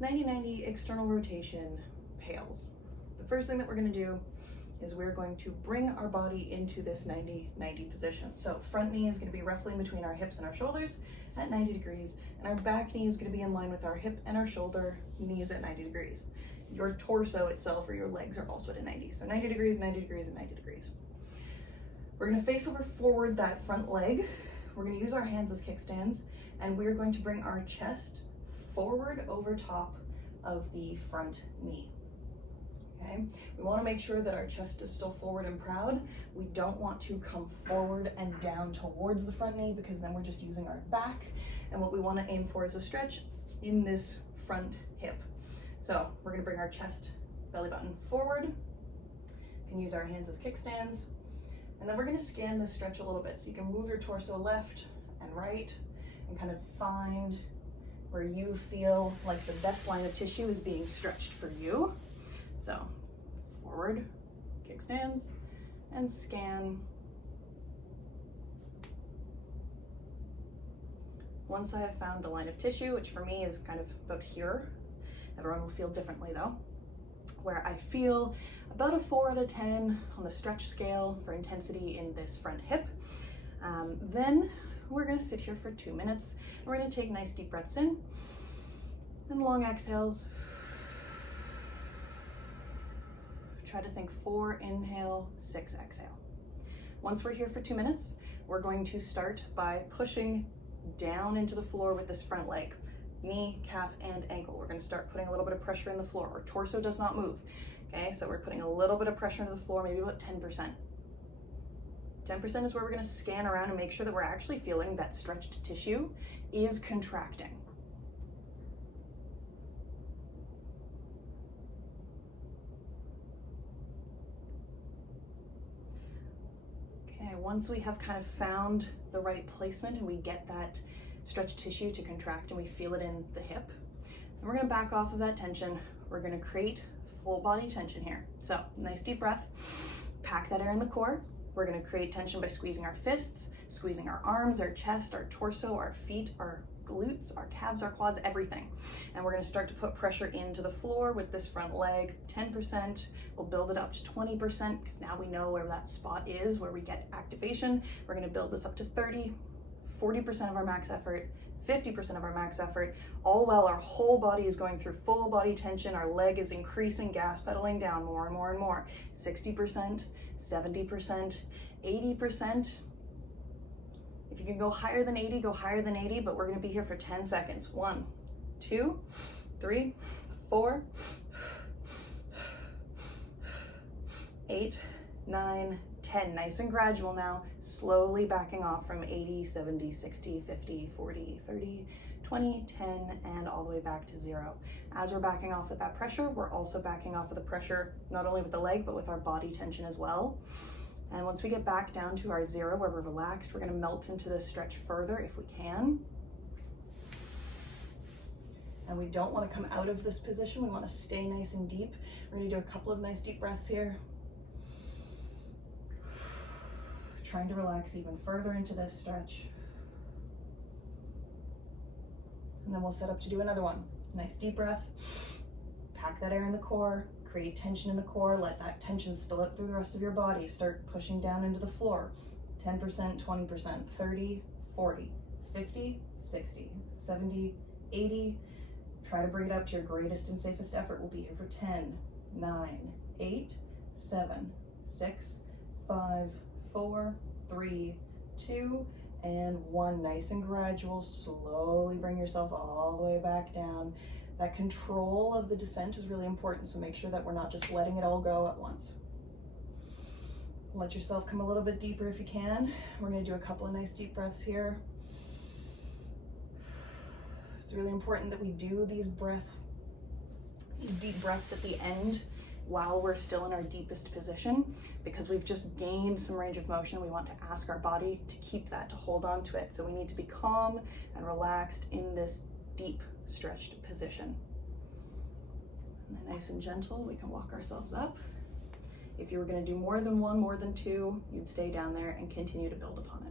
90-90 external rotation PAILs. The first thing that we're going to do is we're going to bring our body into this 90-90 position. So front knee is going to be roughly in between our hips and our shoulders at 90 degrees, and our back knee is going to be in line with our hip and our shoulder, knees at 90 degrees. Your torso itself or your legs are also at a 90. So 90 degrees, 90 degrees, and 90 degrees. We're going to face over forward that front leg. We're going to use our hands as kickstands, and we're going to bring our chest forward over top of the front knee. Okay, we want to make sure that our chest is still forward and proud. We don't want to come forward and down towards the front knee because then we're just using our back. And what we want to aim for is a stretch in this front hip. So we're going to bring our chest, belly button forward. You can use our hands as kickstands. And then we're going to scan this stretch a little bit. So you can move your torso left and right and kind of find where you feel like the best line of tissue is being stretched for you. So forward, kickstands, and scan. Once I have found the line of tissue, which for me is kind of about here, everyone will feel differently though, where I feel about a 4 out of 10 on the stretch scale for intensity in this front hip. Then we're gonna sit here for 2 minutes. We're gonna take nice deep breaths in and long exhales. Try to think 4 inhale, 6 exhale. Once we're here for 2 minutes, we're going to start by pushing down into the floor with this front leg, knee, calf, and ankle. We're going to start putting a little bit of pressure in the floor. Our torso does not move. Okay, so we're putting a little bit of pressure into the floor, maybe about 10%. 10% is where we're going to scan around and make sure that we're actually feeling that stretched tissue is contracting. Once we have kind of found the right placement and we get that stretched tissue to contract and we feel it in the hip, then we're going to back off of that tension. We're going to create full body tension here. So nice deep breath, pack that air in the core. We're going to create tension by squeezing our fists, squeezing our arms, our chest, our torso, our feet, our glutes, our calves, our quads, everything. And we're going to start to put pressure into the floor with this front leg. 10%, we'll build it up to 20% because now we know where that spot is, where we get activation. We're going to build this up to 30, 40% of our max effort, 50% of our max effort, all while our whole body is going through full body tension. Our leg is increasing, gas pedaling down more and more and more. 60%, 70%, 80%. If you can go higher than 80, go higher than 80, but we're going to be here for 10 seconds. 1, 2, 3, 4, 8, 9, 10. Nice and gradual now, slowly backing off from 80, 70, 60, 50, 40, 30, 20, 10, and all the way back to 0. As we're backing off with that pressure, we're also backing off of the pressure, not only with the leg, but with our body tension as well. And once we get back down to our 0 where we're relaxed, we're going to melt into this stretch further if we can. And we don't want to come out of this position. We want to stay nice and deep. We're going to do a couple of nice deep breaths here. Trying to relax even further into this stretch. And then we'll set up to do another one. Nice deep breath. Pack that air in the core. Create tension in the core, let that tension spill up through the rest of your body. Start pushing down into the floor. 10%, 20%, 30, 40, 50, 60, 70, 80. Try to bring it up to your greatest and safest effort. We'll be here for 10, 9, 8, 7, 6, 5, 4, 3, 2, and 1. Nice and gradual. Slowly bring yourself all the way back down. That control of the descent is really important, so make sure that we're not just letting it all go at once. Let yourself come a little bit deeper if you can. We're going to do a couple of nice deep breaths here. It's really important that we do these deep breaths at the end while we're still in our deepest position, because we've just gained some range of motion. We want to ask our body to keep that, to hold on to it. So we need to be calm and relaxed in this deep stretched position. And then nice and gentle, we can walk ourselves up. If you were going to do more than 1, more than 2, you'd stay down there and continue to build upon it.